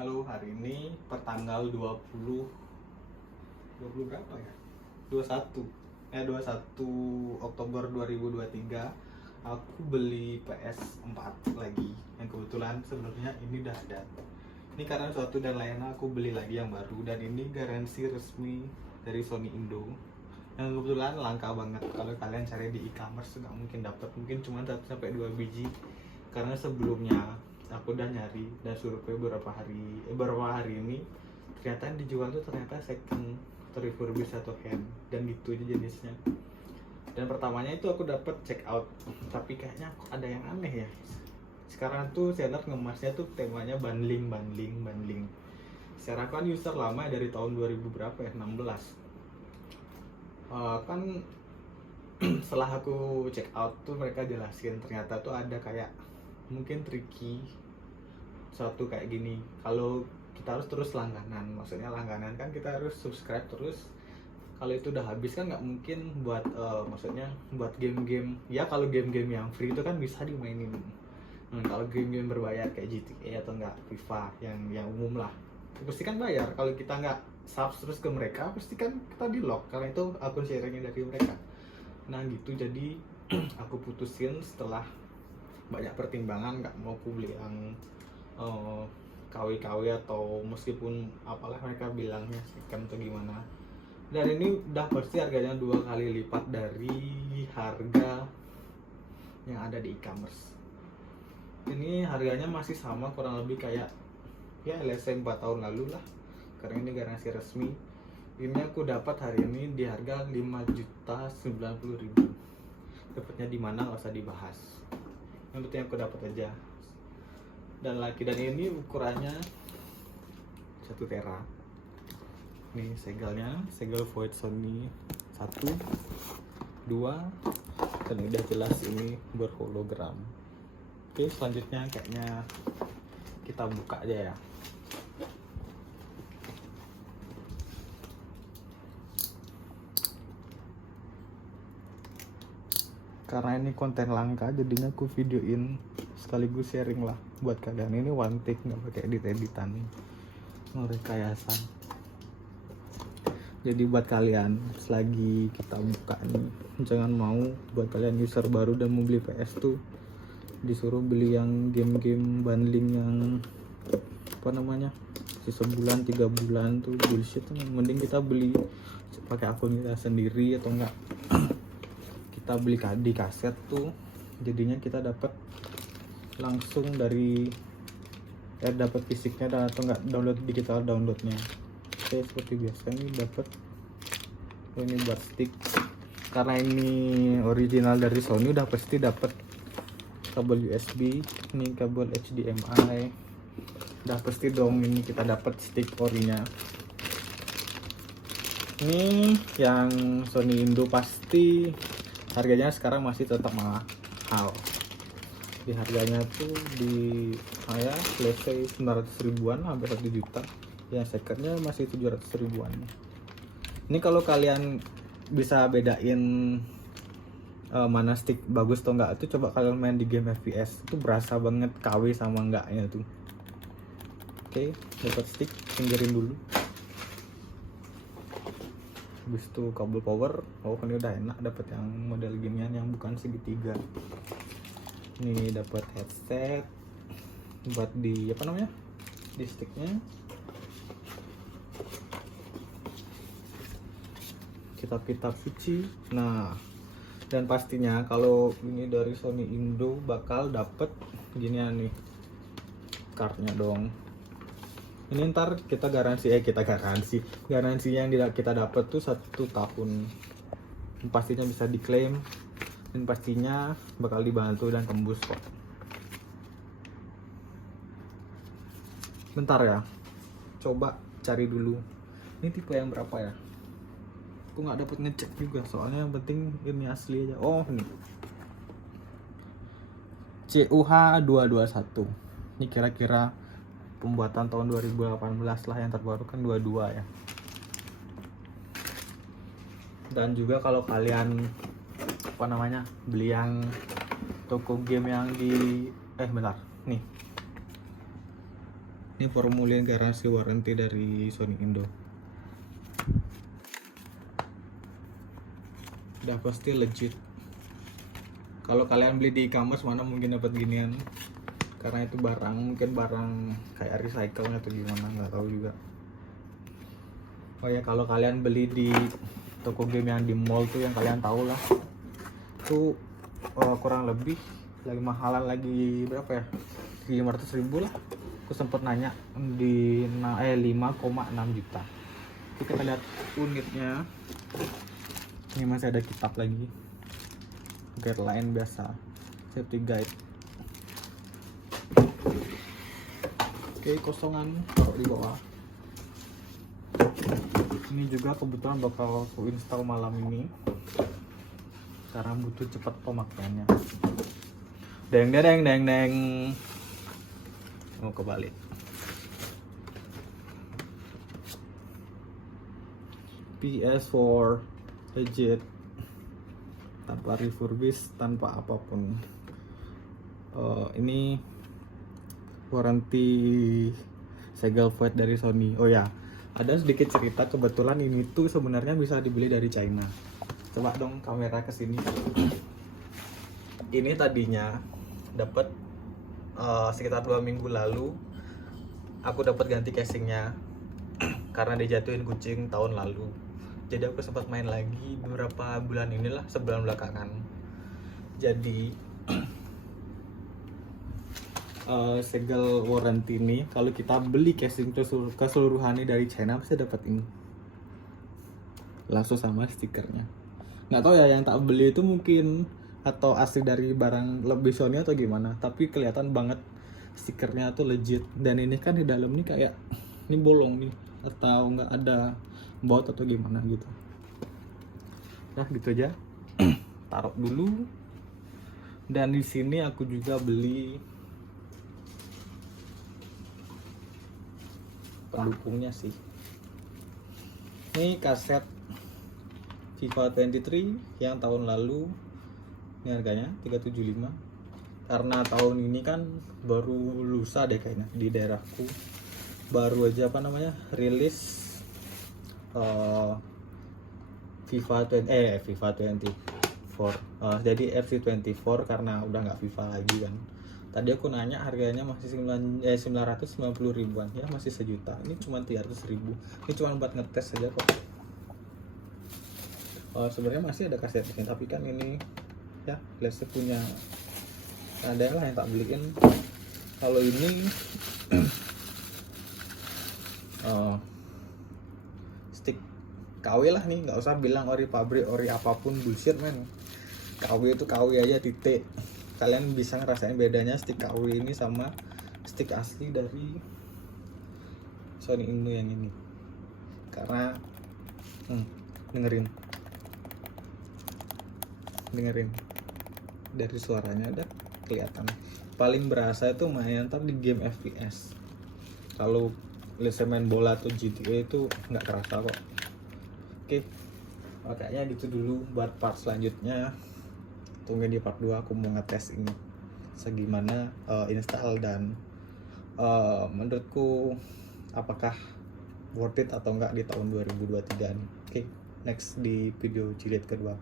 Halo, hari ini pertanggal 20 berapa ya? 21. 21 Oktober 2023 aku beli PS4 lagi. Yang kebetulan sebenarnya ini udah ada. Ini karena suatu dan lainnya aku beli lagi yang baru, dan ini garansi resmi dari Sony Indo. Yang kebetulan langka banget, kalau kalian cari di e-commerce nggak mungkin dapat, mungkin cuma 1 sampai 2 biji. Karena sebelumnya aku udah nyari dan survei beberapa hari ini, ternyata yang dijual tuh ternyata second atau refurbish atau hand, dan gitu aja jenisnya. Dan pertamanya itu aku dapat check out, tapi kayaknya ada yang aneh ya. Sekarang tuh seller ngemasnya tuh temanya bundling. Secara aku kan user lama ya, dari tahun 2000 berapa ya, 16. Kan setelah aku check out tuh mereka jelasin ternyata tuh ada kayak mungkin tricky suatu kayak gini. Kalau kita harus terus langganan, maksudnya langganan kan kita harus subscribe terus. Kalau itu udah habis kan nggak mungkin buat maksudnya buat game-game ya. Kalau game-game yang free itu kan bisa dimainin. Kalau game-game berbayar kayak GTA atau enggak FIFA yang umum lah, itu pasti kan bayar. Kalau kita nggak subs terus ke mereka, pasti kan kita di lock karena itu akun sharingnya dari mereka. Nah gitu, jadi aku putusin setelah banyak pertimbangan, nggak mau aku beli yang KW-KW atau meskipun apalah mereka bilangnya scam atau gimana. Dan ini udah pasti harganya 2 kali lipat dari harga yang ada di e-commerce. Ini harganya masih sama kurang lebih kayak ya LSM 4 tahun lalu lah, karena ini garansi resmi. Ini aku dapat hari ini di harga 5.090.000. Dapatnya di mana nggak usah dibahas, yang penting aku dapat aja. Dan ini ukurannya 1 tera. Nih segel void Sony 1, 2, dan udah jelas ini berhologram. Oke, selanjutnya kayaknya kita buka aja ya. Karena ini konten langka, jadinya aku videoin sekaligus sharing lah buat kalian. Ini one take, nggak pakai edit-editan, rekayasa. Jadi buat kalian selagi kita buka nih, jangan mau buat kalian user baru dan mau beli PS tuh disuruh beli yang game-game bundling yang apa namanya sebulan 3 bulan tuh bullshit. Mending kita beli pakai akun kita sendiri, atau enggak kita beli di kaset tuh, jadinya kita dapat langsung dari dapat fisiknya, atau enggak download digital downloadnya. Oke, seperti biasa ini dapat ini buat stick. Karena ini original dari Sony, udah pasti dapat kabel USB, ini kabel HDMI, udah pasti dong ini kita dapat stick orinya. Ini yang Sony Indo pasti harganya sekarang masih tetap mahal. Di harganya tuh di let's say 900 ribuan hampir 1 juta. Yang secondnya masih 700 ribuan. Ini kalau kalian bisa bedain mana stick bagus atau enggak, itu coba kalian main di game FPS, itu berasa banget KW sama enggaknya tuh. Oke, dapat stick, pinggirin dulu. Habis itu kabel power. Oh, ini udah enak dapat yang model ginian yang bukan segitiga. Ini dapat headset buat di apa namanya? Di sticknya. Kitab-kitab suci. Nah, dan pastinya kalau ini dari Sony Indo bakal dapet ginian nih cardnya dong. Ini ntar garansi yang kita dapat tuh 1 tahun, pastinya bisa diklaim dan pastinya bakal dibantu dan tembus kok. Bentar ya, coba cari dulu ini tipe yang berapa ya. Aku nggak dapet ngecek juga, soalnya yang penting ini asli aja. Oh, ini CUH221. Ini kira-kira pembuatan tahun 2018 lah, yang terbaru kan 22 ya. Dan juga kalau kalian apa namanya beli yang toko game yang di bentar nih, Ini formulir garansi warranty dari Sony Indo. Udah pasti legit. Kalau kalian beli di e-commerce mana mungkin dapat ginian, karena itu mungkin barang kayak recycle atau gimana, nggak tahu juga. Oh ya, kalau kalian beli di toko game yang di mall tuh yang kalian tahu lah, tuh kurang lebih lagi mahalan, lagi berapa ya, 500.000 lah. Aku sempet nanya di 5,6 juta. Kita lihat unitnya. Ini masih ada kitab lagi, guideline biasa, safety guide. Oke, kosongan taruh di bawah. Ini juga kebetulan bakal aku install malam ini karena butuh cepat pemakaiannya. Deng deng deng deng. Mau kebalik. PS4 legit, tanpa refurbish, tanpa apapun. Ini warranty segel void dari Sony. Oh ya, ada sedikit cerita, kebetulan ini tuh sebenarnya bisa dibeli dari China. Coba dong kamera ke sini. Ini tadinya dapat sekitar 2 minggu lalu aku dapat ganti casingnya karena dijatuhin kucing tahun lalu. Jadi aku sempat main lagi beberapa bulan inilah, sebulan belakangan. Jadi segel warranty ini kalau kita beli casing keseluruhannya dari China bisa dapat ini langsung sama stikernya. Nggak tahu ya yang tak beli itu mungkin atau asli dari barang lebih Sony atau gimana, tapi kelihatan banget stikernya tuh legit. Dan ini kan di dalam nih kayak ini bolong nih, atau nggak ada baut atau gimana gitu. Nah gitu aja. Taruh dulu. Dan di sini aku juga beli pendukungnya sih. Ini kaset FIFA 23 yang tahun lalu. Ini harganya 375. Karena tahun ini kan baru lusa deh kayaknya di daerahku. Baru aja rilis FIFA 24. Jadi FC24 karena udah nggak FIFA lagi kan. Tadi aku nanya harganya masih 990 ribuan ya, masih sejuta. Ini cuma 300 ribu. Ini cuma buat ngetes saja kok. Sebenarnya masih ada kasetnya, tapi kan ini ya Lese punya, ada lah yang tak beliin. Kalau ini stick KW lah nih, nggak usah bilang ori pabrik, ori apapun, bullshit men. KW itu KW aja, titik. Kalian bisa ngerasain bedanya stick KW ini sama stick asli dari Sony Indo yang ini. Karena dengerin dari suaranya ada kelihatan. Paling berasa itu main ntar di game FPS. Kalau Lese main bola atau GTA itu nggak kerasa kok. Oke, makanya gitu dulu buat part selanjutnya. Tunggu di part 2 aku mau ngetes ini segimana install dan menurutku apakah worth it atau enggak di tahun 2023 nih. Oke, next di video jilid kedua.